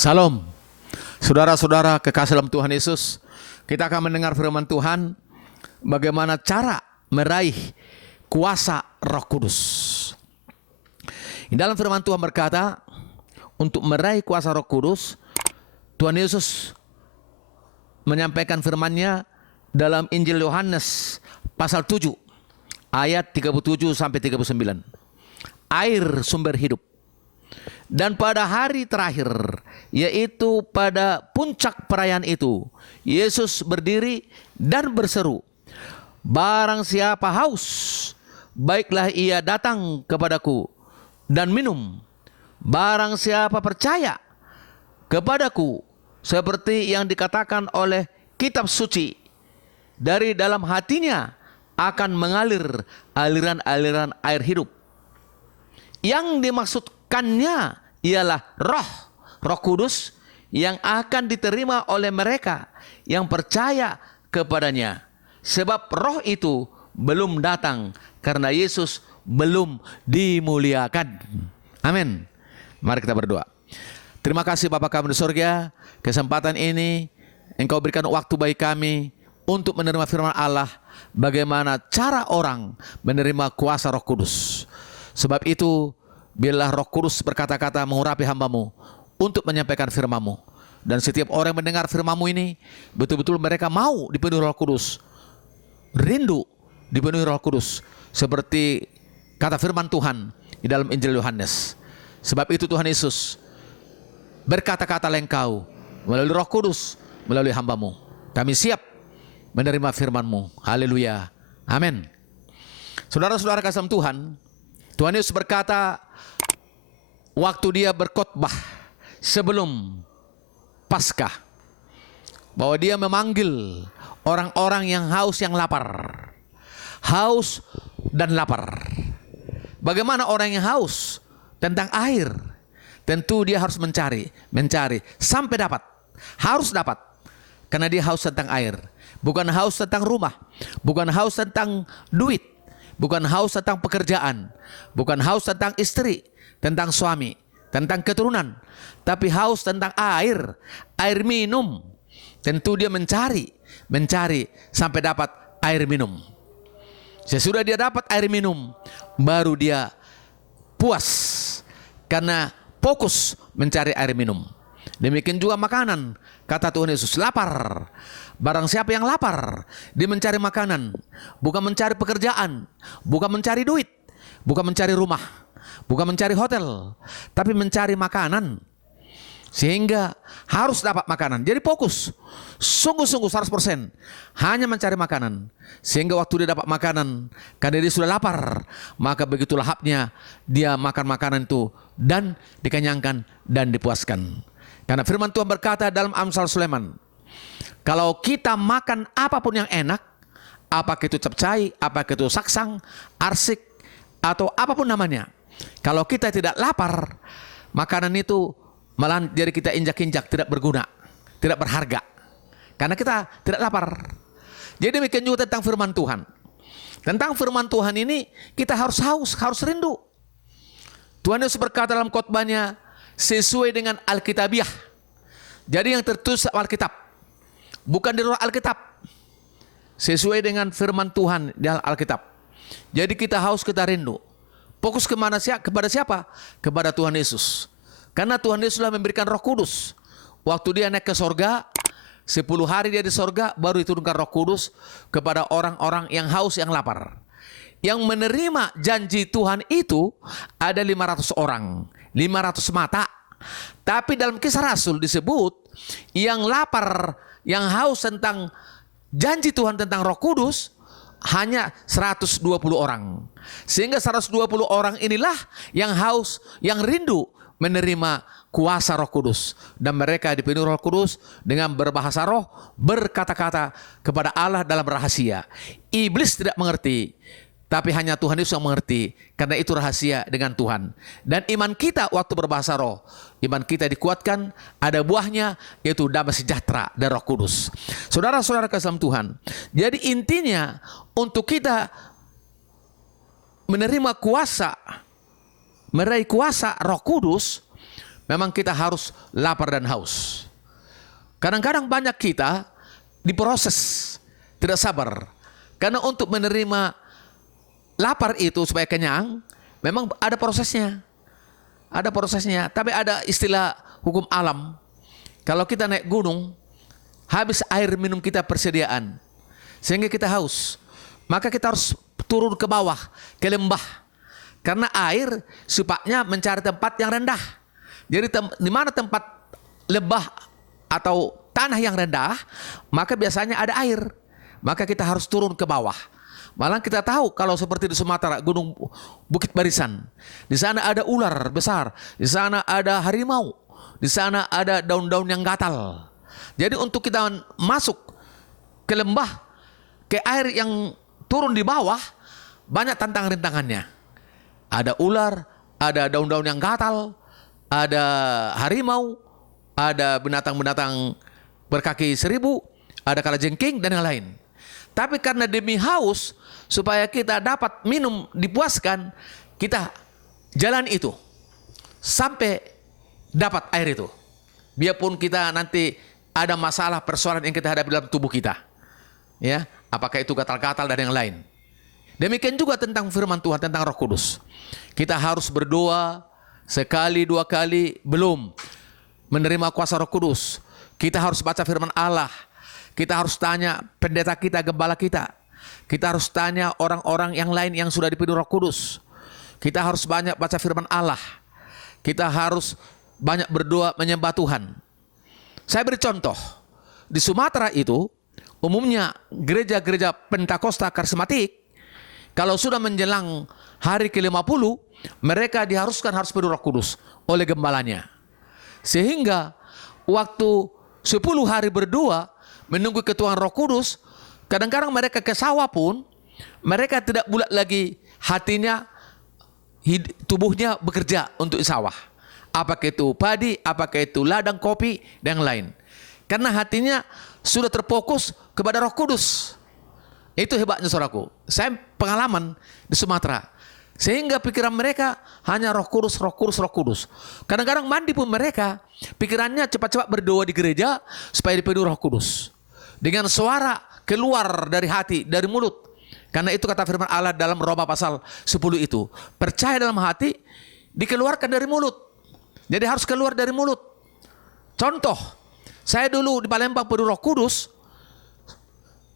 Salam, saudara-saudara kekasih dalam Tuhan Yesus. Kita akan mendengar firman Tuhan, bagaimana cara meraih kuasa Roh Kudus. Di dalam firman Tuhan berkata, untuk meraih kuasa Roh Kudus, Tuhan Yesus menyampaikan firman-Nya dalam Injil Yohanes pasal 7 ayat 37 sampai 39. Air sumber hidup. Dan pada hari terakhir, yaitu pada puncak perayaan itu, Yesus berdiri dan berseru, "Barang siapa haus, baiklah ia datang kepadaku dan minum. Barang siapa percaya kepadaku, seperti yang dikatakan oleh kitab suci, dari dalam hatinya akan mengalir aliran-aliran air hidup." Yang dimaksudkannya ialah Roh Kudus yang akan diterima oleh mereka yang percaya kepadanya. Sebab Roh itu belum datang karena Yesus belum dimuliakan. Amin. Mari kita berdoa. Terima kasih Bapa kami di surga, kesempatan ini Engkau berikan waktu bagi kami untuk menerima firman Allah, bagaimana cara orang menerima kuasa Roh Kudus. Sebab itu, biarlah Roh Kudus berkata-kata mengurapi hamba-Mu untuk menyampaikan firman-Mu. Dan setiap orang yang mendengar firman-Mu ini, betul-betul mereka mau dipenuhi Roh Kudus, rindu dipenuhi Roh Kudus, seperti kata firman Tuhan di dalam Injil Yohanes. Sebab itu Tuhan Yesus berkata-kata Engkau melalui Roh Kudus, melalui hamba-Mu. Kami siap menerima firman-Mu. Haleluya. Amin. Saudara-saudara kasih dalam Tuhan, Tuhan Yesus berkata waktu dia berkhotbah sebelum Paskah, bahwa dia memanggil orang-orang yang haus, yang lapar. Haus dan lapar. Bagaimana orang yang haus tentang air? Tentu dia harus mencari sampai dapat. Harus dapat. Karena dia haus tentang air. Bukan haus tentang rumah, bukan haus tentang duit, bukan haus tentang pekerjaan, bukan haus tentang istri, tentang suami, tentang keturunan, tapi haus tentang air minum. Tentu dia mencari sampai dapat air minum. Sesudah dia dapat air minum, baru dia puas karena fokus mencari air minum. Demikian juga makanan. Kata Tuhan Yesus, lapar. Barang siapa yang lapar, dia mencari makanan, bukan mencari pekerjaan, bukan mencari duit, bukan mencari rumah, bukan mencari hotel, tapi mencari makanan. Sehingga harus dapat makanan. Jadi fokus, sungguh-sungguh 100% hanya mencari makanan. Sehingga waktu dia dapat makanan, karena dia sudah lapar, maka begitu lahapnya dia makan makanan itu dan dikenyangkan dan dipuaskan. Karena firman Tuhan berkata dalam Amsal Sulaiman, kalau kita makan apapun yang enak, apakah itu capcay, apakah itu saksang, arsik, atau apapun namanya, kalau kita tidak lapar, makanan itu malah jadi kita injak-injak, tidak berguna, tidak berharga. Karena kita tidak lapar. Jadi demikian juga tentang firman Tuhan. Tentang firman Tuhan ini kita harus haus, harus rindu. Tuhan Yesus berkata dalam khotbahnya, sesuai dengan Alkitabiah. Jadi yang tertulis Alkitab, bukan di luar Alkitab. Sesuai dengan firman Tuhan di Alkitab. Jadi kita haus, kita rindu. Fokus kemana? Kepada siapa? Kepada Tuhan Yesus. Karena Tuhan Yesus telah memberikan Roh Kudus. Waktu dia naik ke sorga, 10 hari dia di sorga, baru diturunkan Roh Kudus kepada orang-orang yang haus, yang lapar. Yang menerima janji Tuhan itu ada 500 orang, 500 mata. Tapi dalam Kisah Rasul disebut yang lapar, yang haus tentang janji Tuhan tentang Roh Kudus hanya 120 orang. Sehingga 120 orang inilah yang haus, yang rindu menerima kuasa Roh Kudus. Dan mereka dipenuhi Roh Kudus dengan berbahasa roh, berkata-kata kepada Allah dalam rahasia. Iblis tidak mengerti, tapi hanya Tuhan Yesus yang mengerti. Karena itu rahasia dengan Tuhan. Dan iman kita waktu berbahasa roh, iman kita dikuatkan, ada buahnya, yaitu damai sejahtera dan Roh Kudus. Saudara-saudara kasih dalam Tuhan, jadi intinya untuk kita menerima kuasa, meraih kuasa Roh Kudus, memang kita harus lapar dan haus. Kadang-kadang banyak kita diproses, tidak sabar. Karena untuk menerima lapar itu supaya kenyang, memang ada prosesnya. Ada prosesnya, tapi ada istilah hukum alam. Kalau kita naik gunung, habis air minum kita persediaan, sehingga kita haus. Maka kita harus turun ke bawah, ke lembah. Karena air sifatnya mencari tempat yang rendah. Jadi di mana tempat lembah atau tanah yang rendah, maka biasanya ada air. Maka kita harus turun ke bawah. Malah kita tahu kalau seperti di Sumatera, Gunung Bukit Barisan, di sana ada ular besar, di sana ada harimau, di sana ada daun-daun yang gatal. Jadi untuk kita masuk ke lembah, ke air yang turun di bawah, banyak tantangan-rintangannya. Ada ular, ada daun-daun yang gatal, ada harimau, ada binatang-binatang berkaki 1000, ada kalajengking dan yang lain. Tapi karena demi haus, supaya kita dapat minum dipuaskan, kita jalan itu sampai dapat air itu. Biarpun kita nanti ada masalah persoalan yang kita hadapi dalam tubuh kita, ya, apakah itu gatal-gatal dan yang lain. Demikian juga tentang firman Tuhan, tentang Roh Kudus. Kita harus berdoa sekali, 2 kali, belum menerima kuasa Roh Kudus. Kita harus baca firman Allah. Kita harus tanya pendeta kita, gembala kita. Kita harus tanya orang-orang yang lain yang sudah dipenuhi Roh Kudus. Kita harus banyak baca firman Allah. Kita harus banyak berdoa menyembah Tuhan. Saya beri contoh. Di Sumatera itu, umumnya gereja-gereja Pentakosta Karismatik, kalau sudah menjelang hari ke-50, mereka diharuskan harus penuh Roh Kudus oleh gembalanya. Sehingga waktu 10 hari berdoa, menunggu ketuaan Roh Kudus, kadang-kadang mereka ke sawah pun, mereka tidak bulat lagi hatinya, tubuhnya bekerja untuk sawah. Apakah itu padi, apakah itu ladang kopi, dan yang lain. Karena hatinya sudah terfokus kepada Roh Kudus. Itu hebatnya saudaraku. Saya pengalaman di Sumatera. Sehingga pikiran mereka hanya Roh Kudus, Roh Kudus, Roh Kudus. Kadang-kadang mandi pun mereka, pikirannya cepat-cepat berdoa di gereja supaya dipenuhi Roh Kudus. Dengan suara keluar dari hati, dari mulut. Karena itu kata firman Allah dalam Roma pasal 10 itu. Percaya dalam hati, dikeluarkan dari mulut. Jadi harus keluar dari mulut. Contoh, saya dulu di Palembang penuh Roh Kudus.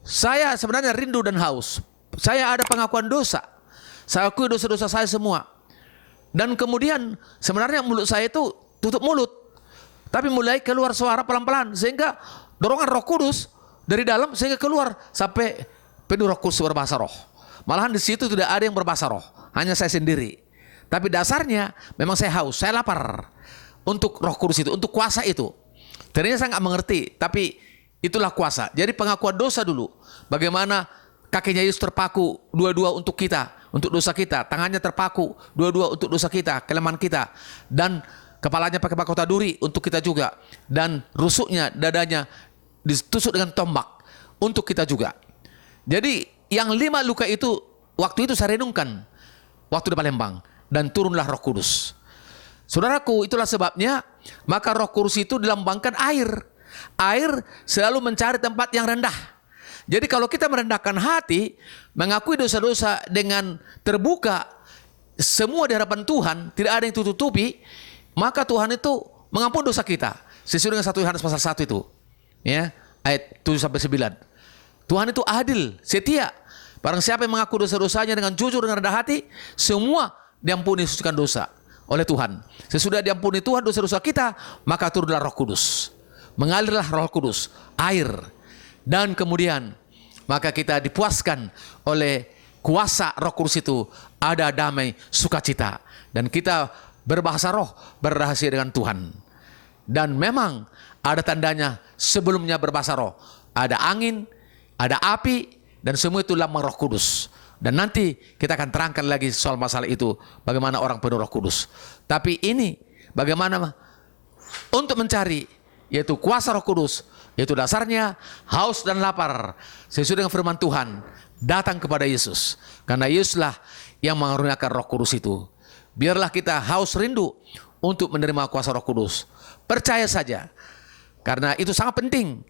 Saya sebenarnya rindu dan haus. Saya ada pengakuan dosa. Saya akui dosa-dosa saya semua. Dan kemudian sebenarnya mulut saya itu tutup mulut. Tapi mulai keluar suara pelan-pelan. Sehingga dorongan Roh Kudus dari dalam sehingga keluar sampai penuh Roh Kudus berbahasa roh. Malahan di situ tidak ada yang berbahasa roh, hanya saya sendiri. Tapi dasarnya memang saya haus, saya lapar untuk Roh Kudus itu, untuk kuasa itu. Tadinya saya nggak mengerti, tapi itulah kuasa. Jadi pengakuan dosa dulu. Bagaimana kakinya Yesus terpaku dua-dua untuk kita, untuk dosa kita. Tangannya terpaku dua-dua untuk dosa kita, kelemahan kita. Dan kepalanya pakai mahkota duri untuk kita juga. Dan rusuknya, dadanya ditusuk dengan tombak untuk kita juga. Jadi yang 5 luka itu waktu itu saya renungkan waktu di Palembang, dan turunlah Roh Kudus. Saudaraku, itulah sebabnya maka Roh Kudus itu dilambangkan air. Air selalu mencari tempat yang rendah. Jadi kalau kita merendahkan hati, mengakui dosa-dosa dengan terbuka semua di hadapan Tuhan, tidak ada yang tutupi, maka Tuhan itu mengampuni dosa kita. Sesuai dengan 1 Yohanes pasal 1 itu. Ya, ayat 7-9. Tuhan itu adil, setia. Barang siapa yang mengaku dosa-dosanya dengan jujur, dengan rendah hati, semua diampuni sucikan dosa oleh Tuhan. Sesudah diampuni Tuhan dosa-dosa kita, maka turunlah Roh Kudus. Mengalirlah Roh Kudus, air. Dan kemudian maka kita dipuaskan oleh kuasa Roh Kudus itu, ada damai, sukacita. Dan kita berbahasa roh, berrahasia dengan Tuhan. Dan memang ada tandanya sebelumnya berbahasa roh. Ada angin, ada api, dan semua itu lambang Roh Kudus. Dan nanti kita akan terangkan lagi soal masalah itu, bagaimana orang penuh Roh Kudus. Tapi ini bagaimana untuk mencari, yaitu kuasa Roh Kudus, yaitu dasarnya haus dan lapar sesuai dengan firman Tuhan, datang kepada Yesus. Karena Yesuslah yang mengaruniakan Roh Kudus itu. Biarlah kita haus rindu untuk menerima kuasa Roh Kudus. Percaya saja, karena itu sangat penting.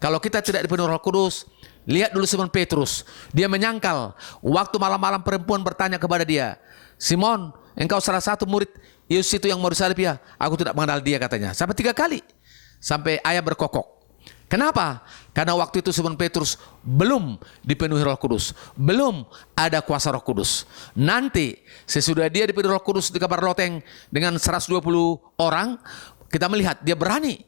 Kalau kita tidak dipenuhi Roh Kudus, lihat dulu Simon Petrus. Dia menyangkal waktu malam-malam perempuan bertanya kepada dia, Simon, engkau salah satu murid Yesus itu yang mau disalib ya? Aku tidak mengenal dia, katanya. Sampai 3 kali. Sampai ayah berkokok. Kenapa? Karena waktu itu Simon Petrus belum dipenuhi Roh Kudus. Belum ada kuasa Roh Kudus. Nanti sesudah dia dipenuhi Roh Kudus di kamar loteng dengan 120 orang, kita melihat dia berani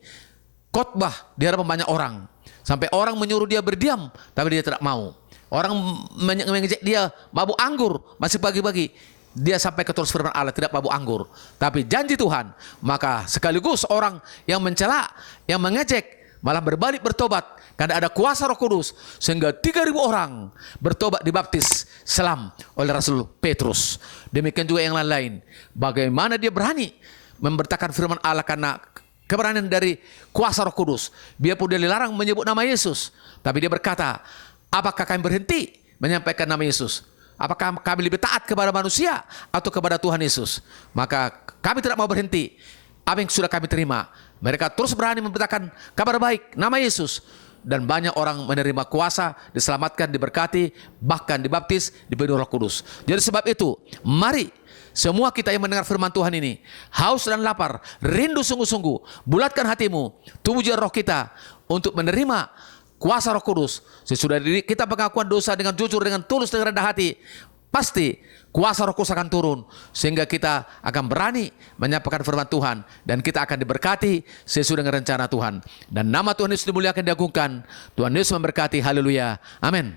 khotbah di hadapan banyak orang. Sampai orang menyuruh dia berdiam, tapi dia tidak mau. Orang mengejek dia mabuk anggur, masih pagi-pagi. Dia sampai ke terus firman Allah, tidak mabuk anggur. Tapi janji Tuhan, maka sekaligus orang yang mencela, yang mengejek, malah berbalik bertobat. Karena ada kuasa Roh Kudus. Sehingga 3.000 orang bertobat dibaptis selam oleh Rasul Petrus. Demikian juga yang lain-lain. Bagaimana dia berani memberitakan firman Allah karena keberanian dari kuasa Roh Kudus. Biarpun dia dilarang menyebut nama Yesus, tapi dia berkata, apakah kami berhenti menyampaikan nama Yesus? Apakah kami lebih taat kepada manusia atau kepada Tuhan Yesus? Maka kami tidak mau berhenti. Apa yang sudah kami terima, mereka terus berani memberitakan kabar baik nama Yesus. Dan banyak orang menerima kuasa, diselamatkan, diberkati, bahkan dibaptis, dipenuhi Roh Kudus. Jadi sebab itu, mari semua kita yang mendengar firman Tuhan ini, haus dan lapar, rindu sungguh-sungguh, bulatkan hatimu, tubuh roh kita untuk menerima kuasa Roh Kudus. Sesudah kita pengakuan dosa dengan jujur, dengan tulus, dengan rendah hati, pasti kuasa Roh Kudus akan turun, sehingga kita akan berani menyampaikan firman Tuhan, dan kita akan diberkati sesuai dengan rencana Tuhan. Dan nama Tuhan Yesus dimuliakan, diagungkan. Tuhan Yesus memberkati. Haleluya. Amin.